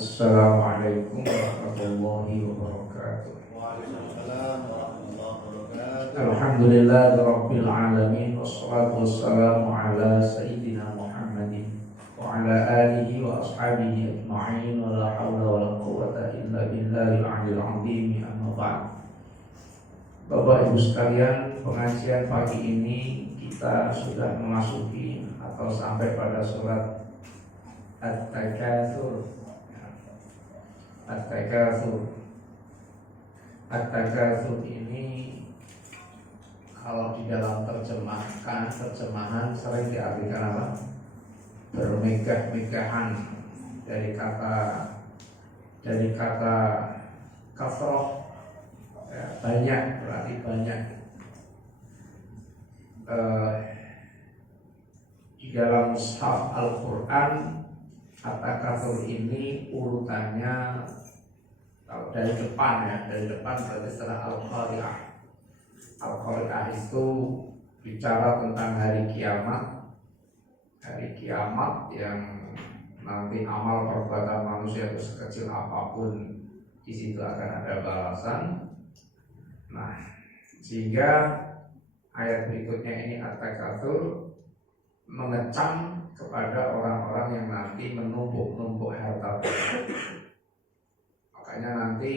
Assalamualaikum warahmatullahi wabarakatuh. Waalaikumsalam warahmatullahi wabarakatuh. Alhamdulillahirabbil alamin wassalatu wassalamu ala sayyidina Muhammadin wa ala alihi wa ashabihi ajma'in wa la haula wa la quwwata illa billahil aliyyil azim. Amma ba'd. Bapak Ibu sekalian, pengajian pagi ini kita sudah memasuki atau sampai pada surat At-Takatsur. At-Takatsur ini kalau di dalam terjemahan sering diartikan apa? Bermegah-megahan, dari kata kafroh, ya, banyak, berarti banyak. Di dalam mushaf Al-Quran, At-Takatsur ini urutannya kalau dari depan berarti setelah Al-Qari'ah. Al-Qari'ah itu bicara tentang hari kiamat yang nanti amal perbuatan manusia itu sekecil apapun di situ akan ada balasan. Nah, sehingga ayat berikutnya ini At-Takatsur mengecam kepada orang-orang yang nanti menumpuk harta. Makanya nanti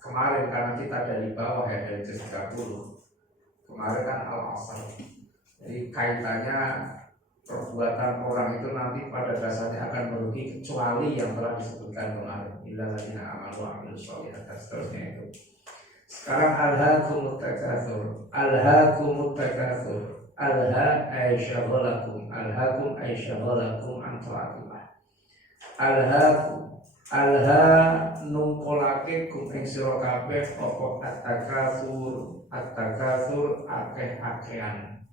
kemarin karena kita dari bawah ya, dari juz 30 kemarin kan Al-Asr. Jadi kaitannya perbuatan orang itu nanti pada dasarnya akan merugi kecuali yang telah disebutkan kemarin. Illa ladzina amanu wa amilus sholihat dan seterusnya itu. Sekarang alhaakumut takatsur. Alha aisyagalakum. Alhaakum aisyagalakum an ta'atillah. Alha nungkolake kum ing sira kabeh apa at-takatsur akeh-akehan.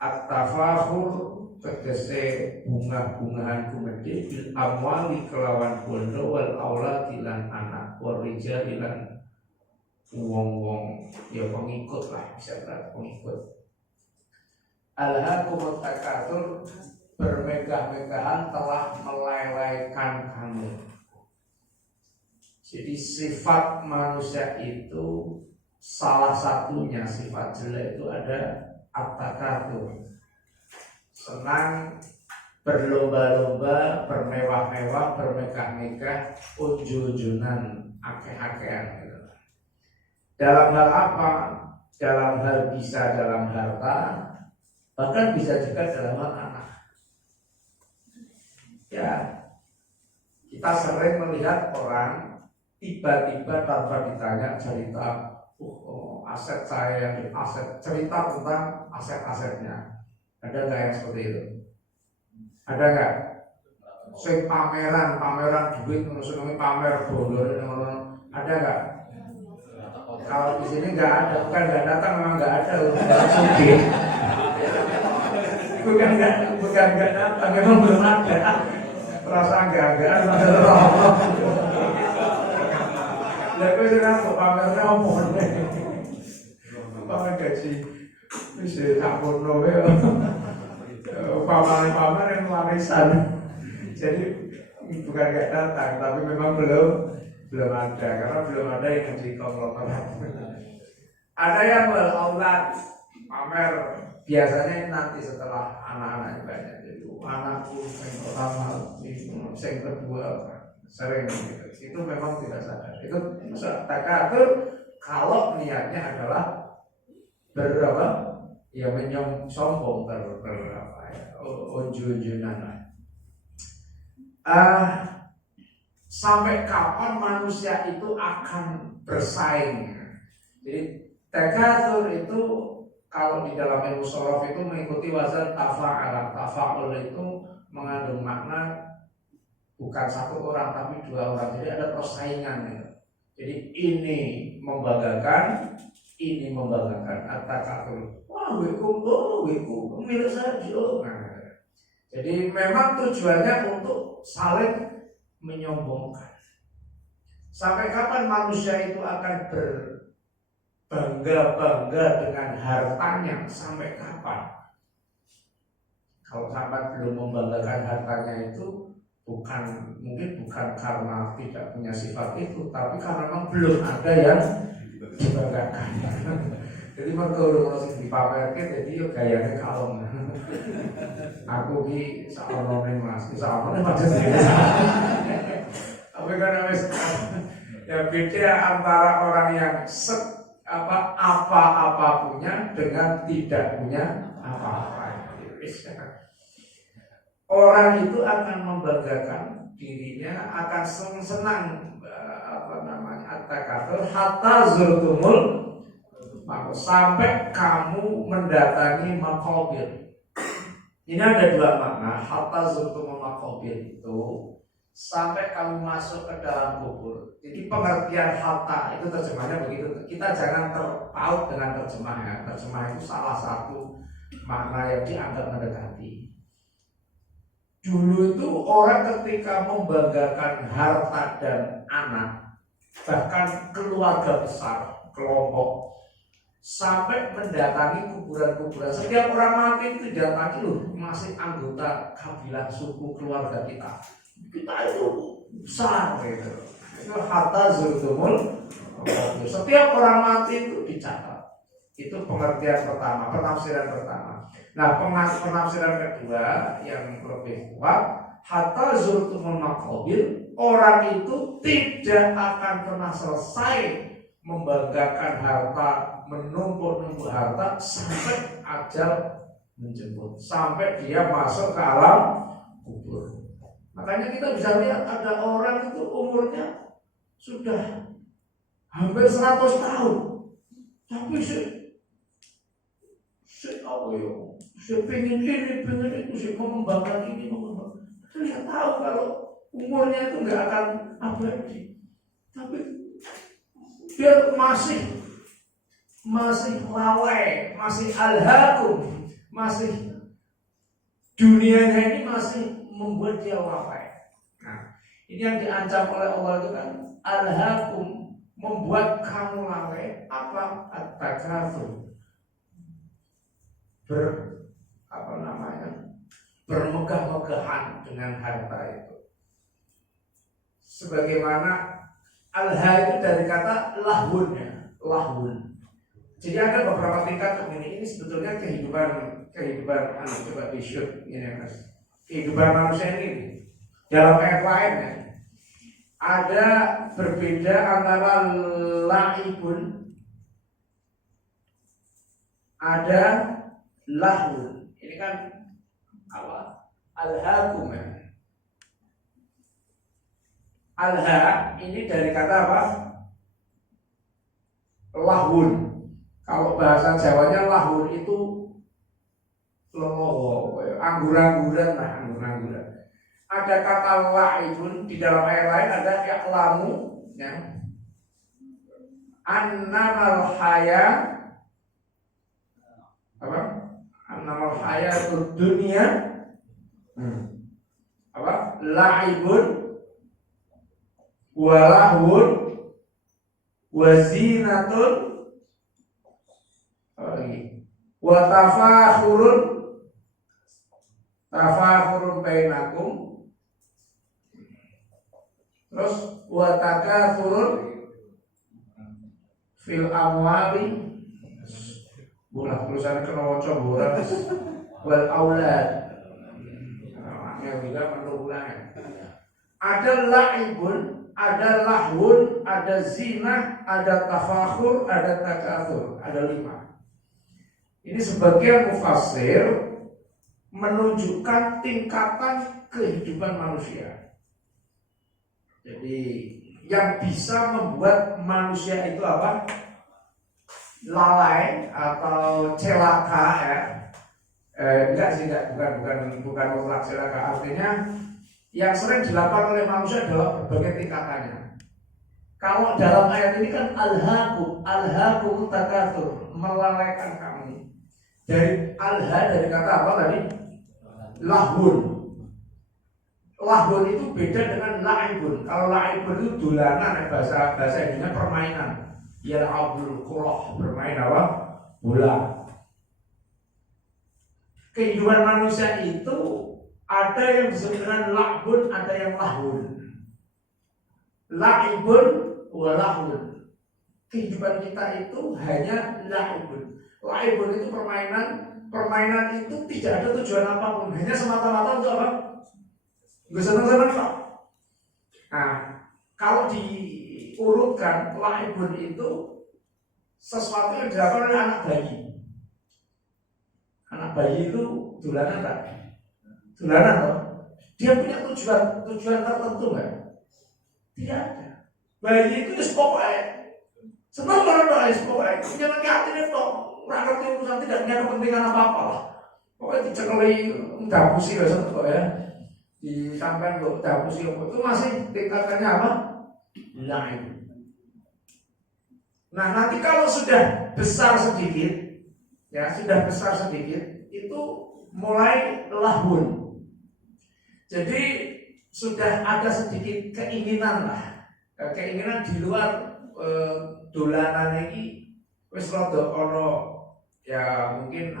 At-tafakhur tegese bunga-bungahan kumedhe bil amwali kelawan bondo wal auladi lan anak wal rijali lan wong-wong ya pengikut lah, bisa berarti pengikut. Alhaakumut takatsur, bermegah-megahan telah melelehkan kamu. Jadi sifat manusia itu salah satunya, sifat jelek itu ada at-takatsur. Senang berlomba-lomba, bermewah-mewah, bermegah-megah, unjul-unjulan, akeh-akehan gitu. Dalam hal apa? Dalam hal bisa dalam harta, bahkan bisa juga dalam hal anak. Ya, kita sering melihat orang tiba-tiba tanpa ditanya cerita, aset saya, cerita tentang aset-asetnya. Ada nggak yang seperti itu? Ada nggak? Sing pameran duit, ngusungi pamer bondo, ada nggak? Kalau di sini nggak ada, bukan nggak datang, memang nggak ada, bukan nggak datang, memang belum ada. Perasaan nggak ada Allah. Lalu sekarang kok pamernya omong deh, pamer gaji, bisa tak bono ya, pamer yang warisan. Jadi bukan nggak datang, tapi memang belum ada, karena belum ada yang di konglomerat. Ada yang beraulad pamer, biasanya nanti setelah anak-anak banyak, itu anakku yang pertama, yang kedua sering gitu. Itu memang tidak sadar. Itu takatsur kalau niatnya adalah berapa? Ya sombong unjul-unjulan. Sampai kapan manusia itu akan bersaing? Jadi takatsur itu kalau di dalam ilmu shorof itu mengikuti wazan tafa'ala. Tafa'ul itu mengandung makna bukan satu orang tapi dua orang. Jadi ada persaingan gitu. Jadi ini membanggakan, at-takatsur. Wah, weku, milik saja. Nah, jadi memang tujuannya untuk saling menyombongkan. Sampai kapan manusia itu akan berbangga-bangga dengan hartanya? Sampai kapan? Kalau sampai belum membanggakan hartanya itu, mungkin bukan karena tidak punya sifat itu, tapi karena memang belum ada yang dibanggakan. Jadi mergo sing dipamerke jadi yo gayane kalem. Aku ki saonone Mas, saonone macam ini. Tapi kan wis ya beda antara orang yang apa-apa punya dengan tidak punya apa-apa. Orang itu akan membanggakan dirinya, akan senang at-takatsur hatta zurtumul sampai kamu mendatangi maqabir. Ini ada dua makna. Hatta zurtumul maqabir itu sampai kamu masuk ke dalam kubur. Jadi pengertian hatta itu terjemahnya begitu. Kita jangan terpaut dengan terjemah ya. Terjemah itu salah satu makna yang dianggap mendekati. Dulu itu orang ketika membanggakan harta dan anak, bahkan keluarga besar, kelompok, sampai mendatangi kuburan-kuburan. Setiap orang mati itu didatangi loh, masih anggota kabilah suku keluarga kita. Kita itu besar gitu. Itu hatta zurtumul. Setiap orang mati itu dicatat. Itu pengertian pertama, penafsiran pertama. Nah, penafsiran kedua yang lebih kuat, hatta zurtumul maqabir, orang itu tidak akan pernah selesai membanggakan harta, menumpuk-numpuk harta sampai ajal menjemput, sampai dia masuk ke alam kubur. Makanya kita bisa lihat ada orang itu umurnya sudah hampir 100 tahun, tapi saya pengen ini, pengen itu, saya mengembangkan ini, mengembangkan. Dia tahu kalau umurnya itu nggak akan abadi, tapi dia masih lalai, masih alhaqum, masih dunianya ini masih membuat dia lalai. Nah, ini yang diancam oleh Allah itu kan alhaqum, membuat kamu lalai apa? At-takatsur, bermegah-megahan dengan harta itu. Sebagaimana alha itu dari kata lahun ya, lahun. Jadi ada beberapa tingkat ini sebetulnya kehidupan coba disyuk ini Mas. Kehidupan manusia ini dalam ayat lain ya. Ada berbeda antara laibun, ada lahun. Ini kan apa? Alhaqum ya. Alha ini dari kata apa? Lahun. Kalau bahasa Jawanya lahun itu lelowo, anggur-angguran lah, anggur-angguran. Ada kata laibun di dalam ayat lain ada ya'lamu ya. Annamal haya apa? Annamal hayatud dunya apa? Laibun walahun wazinatun wa tafakhurun bainakum, terus wa takathurun fil amwali, bulah tulisan kena waca boran wal aulad. Yang juga menulangnya. Ada laibun, ada lahun, ada zina, ada tafakhur, ada takatsur, ada 5. Ini sebagian mufassir menunjukkan tingkatan kehidupan manusia. Jadi yang bisa membuat manusia itu apa? Lalai atau celaka ya. Bukan mutlak celaka. Artinya yang sering dilakukan oleh manusia adalah berbagai tingkatannya. Kalau dalam ayat ini kan alhaqum takatsur, melalaikan kamu. Dari alha dari kata apa tadi? Lahun. Lahun itu beda dengan laibun. Kalau laibun itu dolanan, bahasa Indonesia permainan. Ya abdul qurah, bermain apa? Bola. Kehidupan manusia itu Ada yang disebut dengan la'bun, ada yang lahun. La'ibun wa lahun. Kehidupan kita itu hanya la'ibun. La'ibun itu permainan. Permainan itu tidak ada tujuan apapun, hanya semata-mata untuk apa? Gue senang-senang kok. Nah, kalau diurutkan, la'ibun itu sesuatu yang dilakukan oleh anak bayi. Anak bayi itu dolanan tak? Dolanan toh? Dia punya tujuan tertentu nggak? Tidak ada. Bayi itu pokoknya senang banget doa, pokoknya punya hati nih toh. Rakyat urusan tidak punya kepentingan apa-apa lah. Pokoknya dicekeli dapusi besok kok ya. Disampaikan kok dapusi itu masih tingkatannya apa? Lain. Nah nanti kalau sudah besar sedikit, ya sudah besar sedikit, itu mulai lahun. Jadi sudah ada sedikit keinginan lah, keinginan di luar dolanan ini. Wis rada ana ya mungkin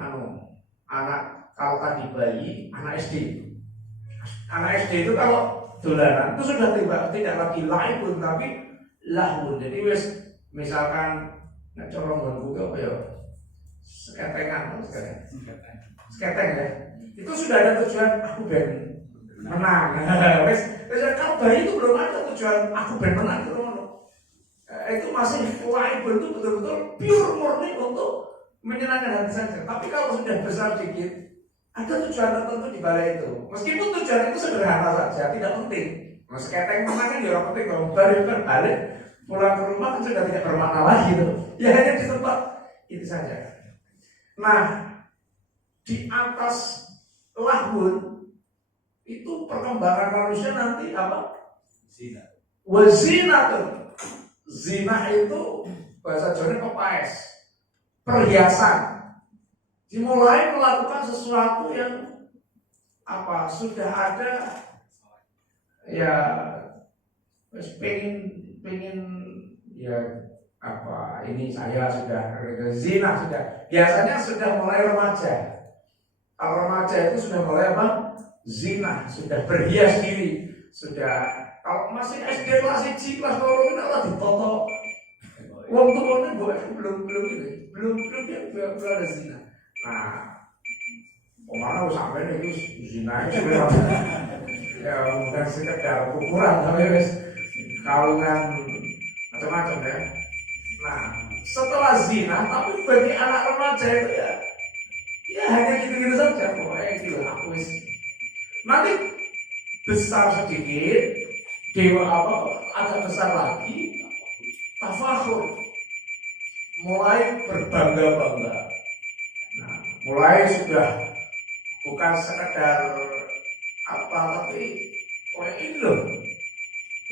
anak kalau tadi bayi anak SD. Anak SD itu kalau dolanan itu sudah tidak lagi laibun tapi lahun. Jadi wis misalkan nek cara nggonku apa ya seketengan seketeng ya. Itu sudah ada tujuan aku ben menang. Wis kalau bayi itu belum ada tujuan aku ben menang itu. Itu masih laibun itu betul-betul pure murni untuk menyenangkan hati saja. Tapi kalau sudah besar sedikit, ada tujuan tertentu di balik itu. Meskipun tujuan itu sederhana saja, tidak penting. Nah, seketeng menang kan ya penting. Kalau balik pulang ke rumah kan sudah tidak bermakna lagi tuh. Ya hanya di tempat itu saja. Nah, di atas lahun itu perkembangan manusia nanti apa? Zina. Wazinatun. Zina itu bahasa Jawanya pepaes, perhiasan. Dimulai melakukan sesuatu yang apa sudah ada ya pengen ya apa ini saya sudah zina sudah biasanya sudah mulai remaja. Kalau remaja itu sudah mulai apa? Zina, sudah berhias diri, sudah. Kalau masih SD kelas 1, kelas 2 itu malah ditoto. Wong tuane belum dia belum ada zina. Nah, kemana sampai itu zina itu ya bukan sekedar ukuran tapi wis kalungan macam-macam ya. Nah, setelah zina tapi bagi anak remaja itu ya hanya gitu-gitu saja pokoknya gitu aku wis. Nanti besar sedikit dewa agak besar lagi tafakhur mulai berbangga-bangga. Nah, mulai sudah bukan sekedar apa tapi ini loh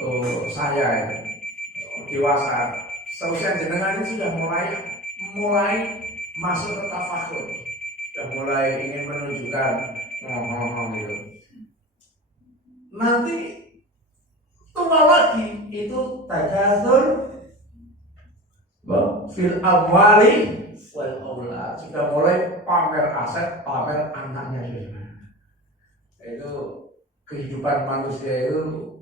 tuh saya dewasa seusia jenengan ini sudah mulai masuk ke tafakhur, sudah mulai ingin menunjukkan gitu. Nanti tua lagi itu takatsur fil amwali wal aulad, sudah mulai pamer aset, pamer anaknya sudah. Itu kehidupan manusia itu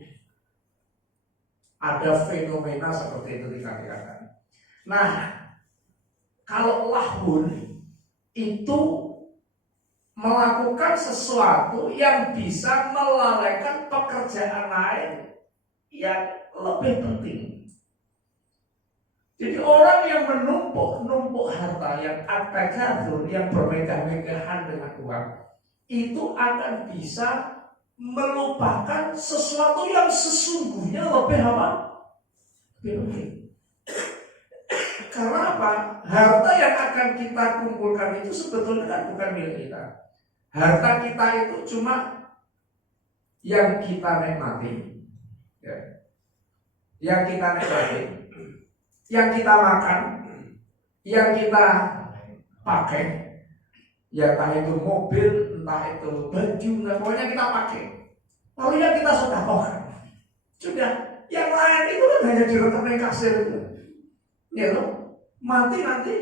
ada fenomena seperti itu dikatakan. Nah, kalau lahun itu melakukan sesuatu yang bisa melalaikan pekerjaan lain yang lebih penting. Jadi orang yang menumpuk harta, yang at-takatsur, yang bermegah-megahan dengan uang, itu akan bisa melupakan sesuatu yang sesungguhnya lebih apa? Lebih penting. Karena apa? Harta yang akan kita kumpulkan itu sebetulnya kan bukan milik kita. Harta kita itu cuma yang kita nikmati, ya. Yang kita nikmati, yang kita makan, yang kita pakai, ya entah itu mobil, entah itu baju, pokoknya kita pakai. Lalu yang kita sedekahkan, sudah. Yang lain itu kan hanya di rekening kasir itu, ya loh. Mati nanti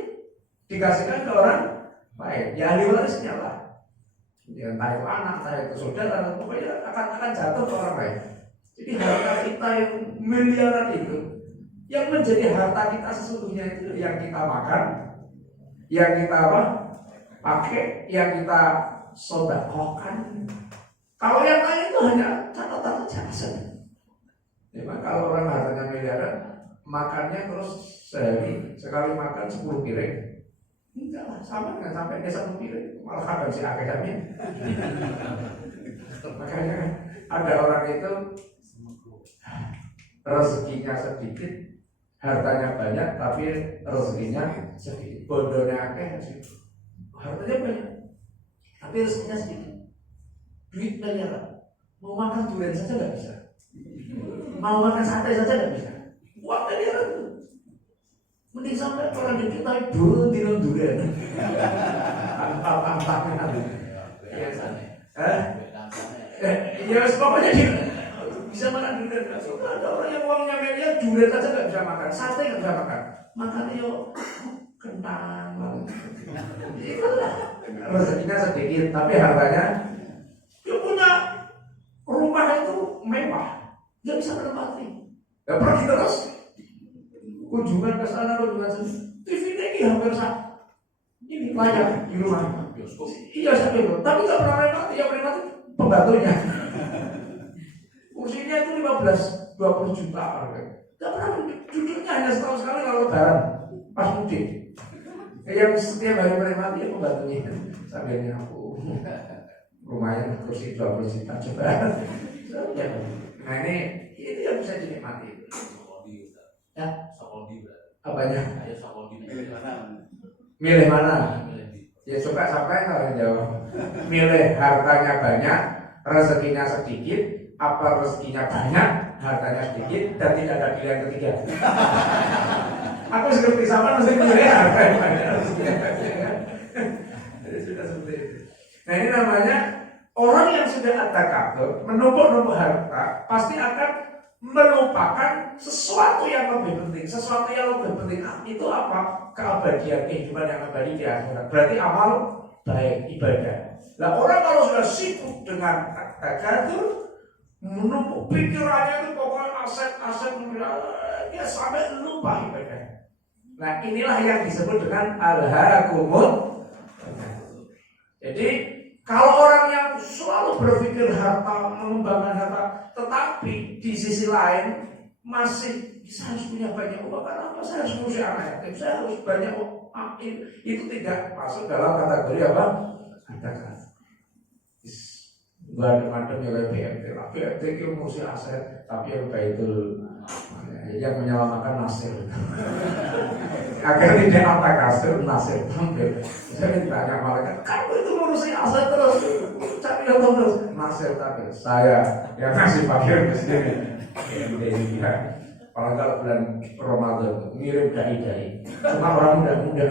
dikasihkan ke orang baik, ya ahli warisnya lah. Ya, entah itu anak, entah itu saudara, pokoknya akan jatuh ke orang lain. Jadi harta kita yang miliaran itu, yang menjadi harta kita sesungguhnya itu yang kita makan, yang kita apa? Pakai, yang kita sedekahkan. Kalau yang lain itu hanya catatan saja. Memang kalau orang hartanya miliaran, makannya terus sehari sekali makan 10 piring. Enggak lah, sama nggak sampai dia 1 piring, malah kadang si akhirnya. Makanya ada orang itu rezekinya sedikit, hartanya banyak, tapi rezekinya sedikit. Bodohnya akeh, hartanya banyak, tapi rezekinya sedikit. Duit miliaran, mau makan durian saja nggak bisa, mau makan sate saja nggak bisa. Uang miliaran itu, mending sampai orang di kita itu dino durian. Tanpa ya pokoknya dia bisa makan durian. Ada orang yang uangnya miliar, durian saja nggak bisa makan, sate nggak bisa makan. Makannya yo kentang. Rezekinya sedikit, tapi hartanya. Dia punya rumah itu mewah, dia bisa menempati. Ya pergi terus, kunjungan ke sana, kunjungan sini. TV-nya ini hampir sama. Ini layar di rumah. Iya saya itu, tapi nggak pernah menikmati. Yang menikmati pembantunya. Kursinya itu 15-20 juta. Nggak pernah duduknya hanya setahun sekali kalau lebaran, pas mudik. Yang setiap hari menikmati ya pembantunya. Sambilnya aku. Rumahnya kursi 20 juta coba. Nah ini itu yang bisa dinikmati. Ya, apanya? Milih mana? Ya coba sampai kalau jawab. Milih hartanya banyak, rezekinya sedikit, apa rezekinya banyak, hartanya sedikit, dan tidak ada pilihan ketiga. Aku seperti sama mesti milih harta yang banyak, rezekinya banyak. Jadi sudah seperti itu. Nah ini namanya orang yang sudah at-takatsur, menumpuk-numpuk harta, pasti akan melupakan sesuatu yang lebih penting. Sesuatu yang lebih penting itu apa? Keabadian kehidupan yang abadi di akhirat. Berarti amal baik, ibadah. Nah orang kalau sudah sibuk dengan at-takatsur, menumpuk pikirannya itu pokoknya aset-aset, dia sampai lupa ibadah. Nah inilah yang disebut dengan alhaakumut. Jadi kalau orang yang selalu berpikir harta, mengembangkan harta, tetapi di sisi lain masih saya harus punya banyak uang, karena apa? Saya harus ngurusi anak yatim, saya harus banyak uang. Itu tidak masuk dalam kategori apa? Katakan. Macam yang BMT lah, BMT itu ngurusi aset, tapi yang baik itu yang menyelamatkan nasir. Agar tidak apa kasir nasir tampil. Saya ditanya malaikat, kamu itu ngurusi aset terus, cari yang terus nasir tampil. Saya yang ngasih fakir ke sini. Ya, kalau bulan Ramadan ngirim dai-dai, cuma orang muda-muda.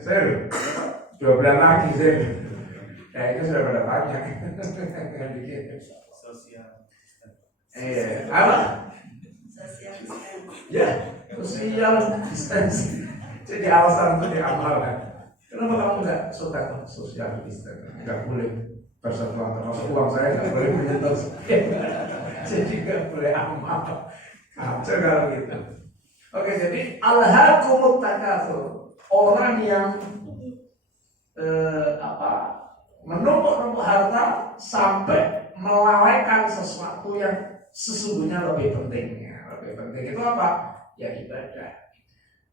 Ser, 2 bulan lagi ser. Ya itu sudah pada banyak. Sosial. Apa? Ya, sosial distancing. Jadi alasan untuk diamalkan. Kenapa kamu nggak suka sosial distancing? Nggak boleh bersentuhan, termasuk uang saya nggak boleh menyentuh. Jadi nggak boleh amal. Kacau kalau gitu. Oke, jadi alhaakumut takatsur, orang yang menumpuk-numpuk harta sampai melalaikan sesuatu yang sesungguhnya lebih penting. Lebih penting itu apa? Ya ibadah.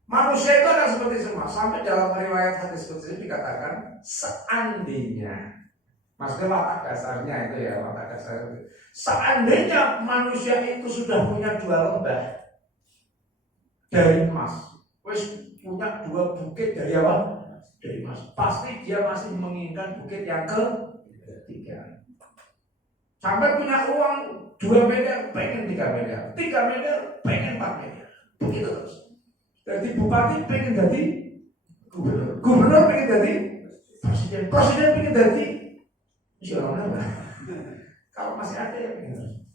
Manusia itu akan seperti semua. Sampai dalam riwayat hadis qudsi dikatakan seandainya, maksudnya watak dasarnya itu ya, watak dasar itu. Seandainya manusia itu sudah punya 2 lembah dari emas, wis punya 2 bukit dari apa? Dari emas. Pasti dia masih menginginkan bukit yang ketiga. Sampai punya uang 2 miliar, pengen 3 miliar, 3 miliar, pengen 4 miliar. Begitu terus. Jadi bupati pengen jadi gubernur, gubernur pengen jadi presiden, presiden pengen jadi siapa? Kalau masih ada yang pengen.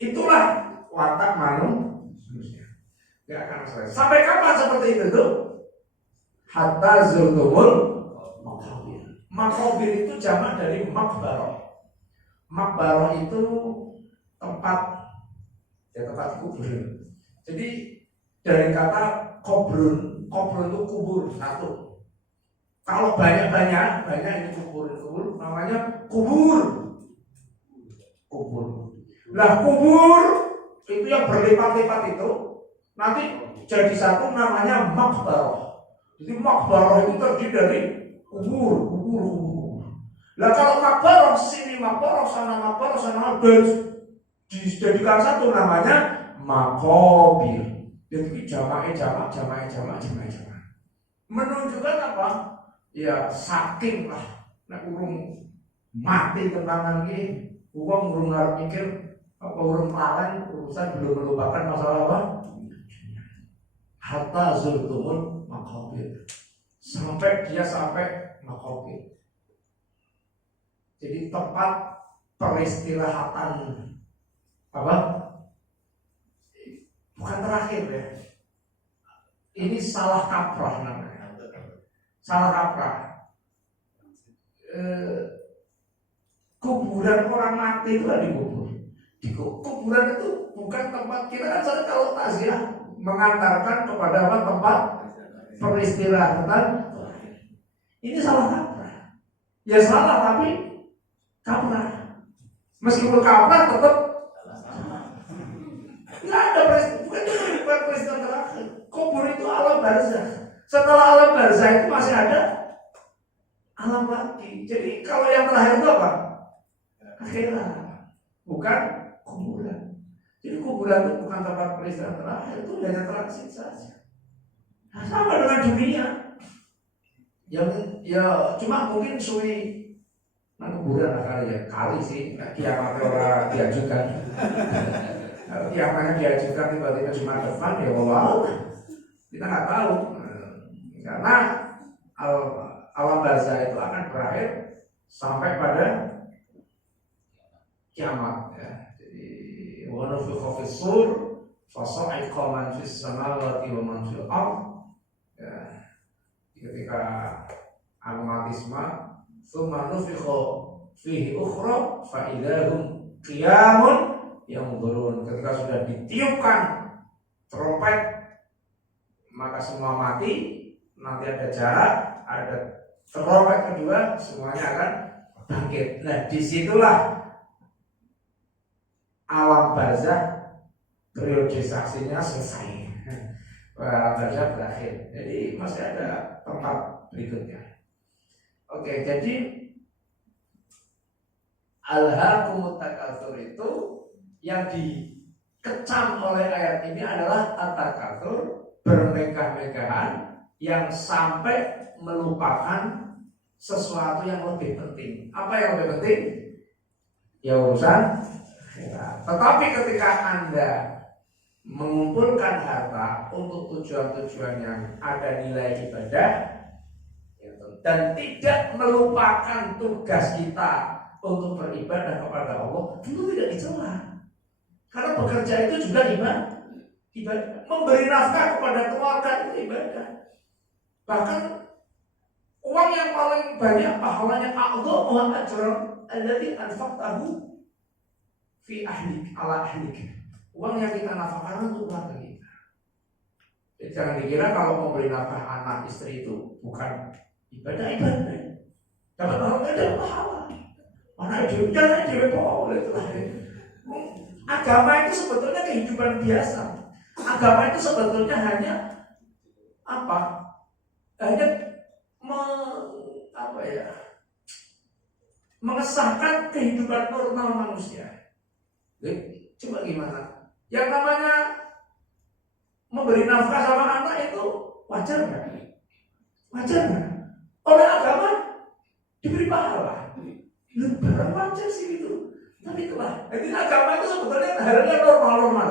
Itulah watak manusia. Gak akan selesai. Sampai kapan seperti itu tuh? Hatta zurtumul Makobir itu jamak dari makbaroh. Makbaroh itu tempat kubur. Jadi dari kata kobrun itu kubur satu. Kalau banyak ini kubur namanya kubur. Lah kubur itu yang berlipat-lipat itu nanti jadi satu namanya makbaroh. Jadi makbaroh itu terdiri dari kubur. Lah kalau makbaroh sini makbaroh sana dijadikan satu namanya makobir. Jadi jamak. Menunjukkan apa? Ya saking lah nek urung mati tentangan iki, wong urung ngarep mikir apa urung paling urusan belum melupakan masalah apa? Hatta zultumul makobir. Sampai makobir. Jadi tempat peristirahatan apa? Bukan terakhir ya. Ini salah kaprah namanya. Salah kaprah. Kuburan orang mati itu dikubur. Kuburan itu bukan tempat kita kan sering kalau takziah mengantarkan kepada apa tempat peristirahatan. Ini salah kaprah. Ya salah tapi kaprah. Meskipun kaprah tetap nggak ada bukan peristiwa terakhir. Kubur itu alam barzah. Setelah alam barzah itu masih ada alam lagi. Jadi kalau yang terakhir itu apa? Akhirat, bukan kuburan. Jadi kuburan itu bukan tempat peristirahatan terakhir, itu hanya transit saja. Nah, sama dengan dunia. Ya cuma mungkin suwi kuburan kali sih. Kiamat orang diajukan. Kalau kiamatnya diajukan tiba-tiba cuma depan ya Allah, kita nggak tahu. Karena alam barzah itu akan berakhir sampai pada kiamat ya. Jadi wa nufikha fis sur fa sa'iqa man fis samawati wa man fil ardh. Ya. Ketika al-matisma thumma nufikha fihi ukhra fa idahum qiyamun yanzurun. Ketika sudah ditiupkan trompet maka semua mati. Nanti ada jarak, ada trompet kedua, semuanya akan bangkit. Nah, disitulah alam barzah periodisasinya selesai. Alam barzah berakhir. Jadi masih ada tempat berikutnya. Oke, jadi alhaakumut takatsur itu yang dikecam oleh ayat ini adalah at-takatsur, bermegah-megahan yang sampai melupakan sesuatu yang lebih penting. Apa yang lebih penting? Ya urusan akhirat. Tetapi ketika Anda mengumpulkan harta untuk tujuan-tujuan yang ada nilai ibadah dan tidak melupakan tugas kita untuk beribadah kepada Allah, itu tidak dicela. Karena bekerja itu juga ibadah. Memberi nafkah kepada keluarga itu ibadah. Bahkan uang yang paling banyak pahalanya a'dhamu ajran alladzi anfaqtahu fi ahlik ala ahlik. Uang yang kita nafkahkan untuk keluarga kita. Jadi jangan dikira kalau memberi nafkah anak istri itu bukan ibadah. Dapat pahala. Anak itu jangan boleh itu. Agama itu sebetulnya kehidupan biasa. Agama itu sebetulnya hanya apa? Hanya mengesahkan kehidupan normal manusia. Coba gimana? Yang namanya memberi nafkah sama anak itu wajar nggak? Wajar nggak? Oleh agama diberi pahala. Barang wajar sih itu. Tapi itulah. Jadi agama itu sebetulnya hal yang normal.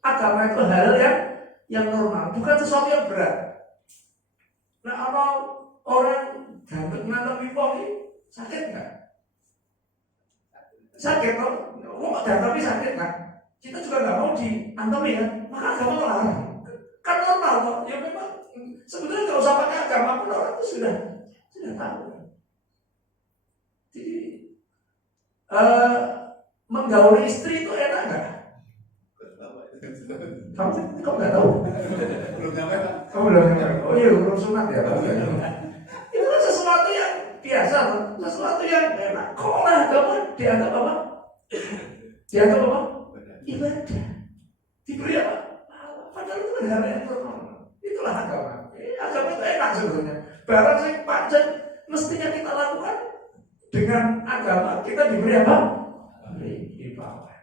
Agama itu hal yang normal, bukan sesuatu yang berat. Nah, kalau orang ganteng nanti wong sakit nggak? Sakit kok, mau tapi sakit nggak? Kita juga nggak mau diantemi kan? Maka agama melarang. Kan normal kok. Ya memang sebetulnya nggak usah pakai agama pun orang itu sudah tahu. Jadi menggauli istri itu enak nggak? Kamu nggak tahu? Belum nyampe. Kamu belum nyampe? Oh iya, belum sunat ya. Itu kan sesuatu yang biasa, sesuatu yang enak. Kok lah kamu dianggap apa? Dianggap apa? Ibadah. Diberi apa? Padahal itu kan hal yang normal. Itulah agama. Agama itu enak sebenarnya. Barang yang panjang mestinya kita lakukan dengan agama, kita diberi apa? Di bawah.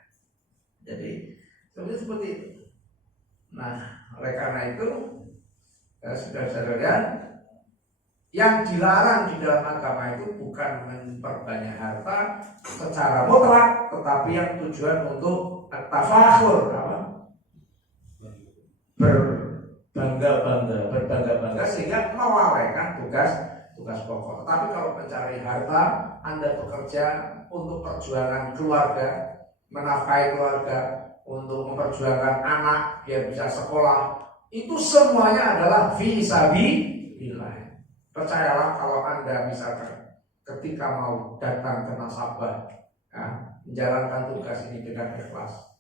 Jadi seperti itu. Nah, oleh karena itu saudara-saudara, yang dilarang di dalam agama itu bukan memperbanyak harta secara mutlak, tetapi yang tujuan untuk tafakhur, berbangga-bangga sehingga melalaikan tugas pokok. Tapi kalau mencari harta, Anda bekerja untuk perjuangan keluarga, menafkahi keluarga, untuk memperjuangkan anak biar bisa sekolah, itu semuanya adalah fisabilillah. Percayalah kalau Anda misalkan ketika mau datang ke nasabah, menjalankan tugas ini dengan ikhlas,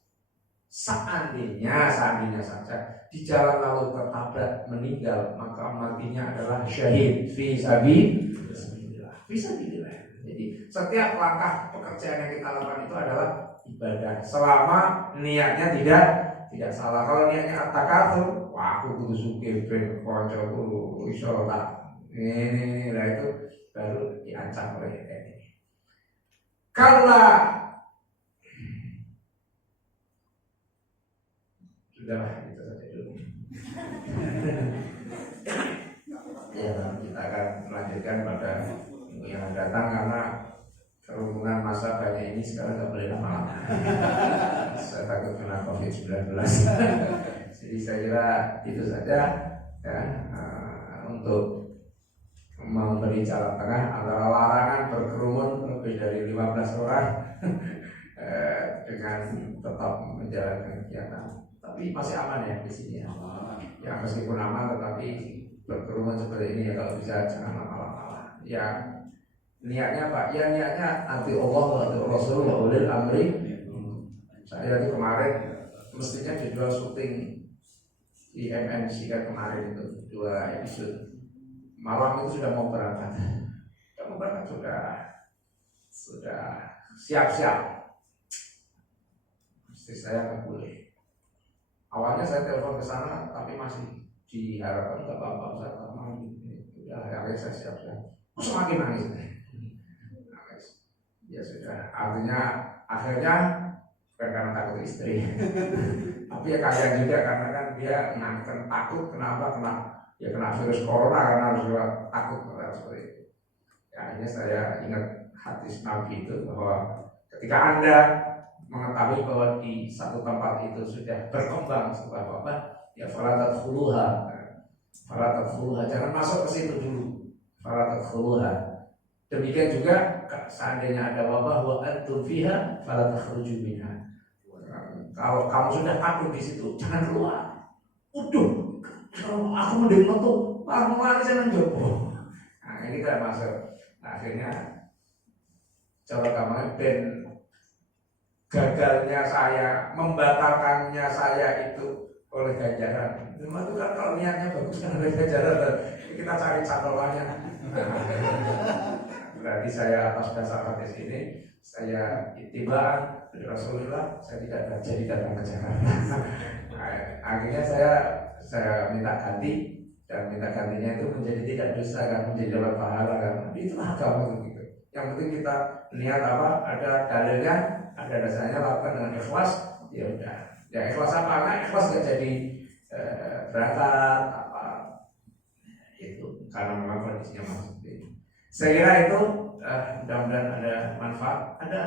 seandainya saja di jalan lalu tertabrak meninggal, maka matinya adalah syahid fisabilillah. Jadi setiap langkah pekerjaan yang kita lakukan itu adalah ibadah selama niatnya tidak salah. Kalau niatnya at-takatsur, wah aku kudu sugih ben kancaku iso tak ini lah, itu baru diancam oleh ini. Kalau sudahlah itu saja dulu. Ya, kita akan melanjutkan pada minggu yang akan datang karena kerumunan masa banyak ini sekarang nggak boleh lama-lama. Saya takut kena COVID-19. Jadi saya kira itu saja ya, untuk memberi jalan tengah antara larangan berkerumun lebih dari 15 orang dengan tetap menjalankan kegiatan. Tapi masih aman ya di sini ya. Ya meskipun aman tetapi berkerumun seperti ini ya kalau bisa jangan lama-lama. Ya niatnya Pak, ya niatnya anti Allah, anti Rasul, wa ulil amri. Saya di kemarin mestinya jadwal syuting di MNC kan kemarin itu 2 episode. Malam itu sudah mau berangkat. Sudah siap-siap. Mesti saya nggak boleh. Awalnya saya telepon ke sana tapi masih diharapkan nggak apa-apa Ustaz, ya akhirnya saya siap-siap. Semakin nangis. Ya sudah, artinya akhirnya bukan karena takut istri, tapi ya kalian juga karena kan dia takut kena virus corona karena harus takut seperti itu. Ya akhirnya saya ingat hadis Nabi itu bahwa ketika Anda mengetahui bahwa di satu tempat itu sudah berkembang sebuah wabah, ya falatadkhuluha, jangan masuk ke situ dulu, falatadkhuluha. Demikian juga seandainya ada wabah wa antum fiha fala takhruju minha. Kalau kamu sudah takut di situ, jangan keluar. Udah, aku mending metu, aku lari seneng jopo. Nah, ini kan masuk. Nah, akhirnya coba kamu ben gagalnya saya, membatalkannya saya itu oleh ganjaran. Cuma itu kan kalau niatnya bagus kan oleh ganjaran, kita cari catolannya. Berarti saya atas dasar hadis ini saya itibaan dari Rasulullah, saya tidak jadi datang ke Jakarta. Akhirnya saya minta ganti, dan minta gantinya itu menjadi tidak dosa kan, menjadi dapat pahala kan. Itulah agama itu. Yang penting kita niat apa, ada dalilnya, ada dasarnya, lakukan dengan ikhlas. Ya udah, ya ikhlas apa? Nah, ikhlas nggak jadi berangkat apa itu karena memang kondisinya masih. Saya kira itu mudah-mudahan ada manfaat. Ada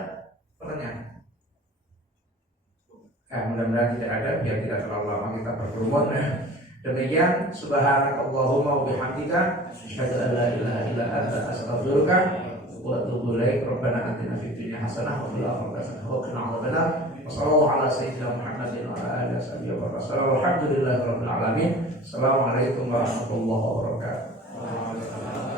pertanyaan? Mudah-mudahan tidak ada, biar tidak terlalu lama kita berkerumun. Demikian, subhanakallahumma wa bihamdika asyhadu an la ilaha illa anta astaghfiruka wa atubu ilaik. Rabbana atina fid dunya hasanah wa fil akhirati hasanah wa qina adzabannar. Wa sallallahu ala sayyidina Muhammadin wa ala alihi wa sahbihi. Walhamdulillahirabbil alamin. Assalamualaikum warahmatullahi wabarakatuh.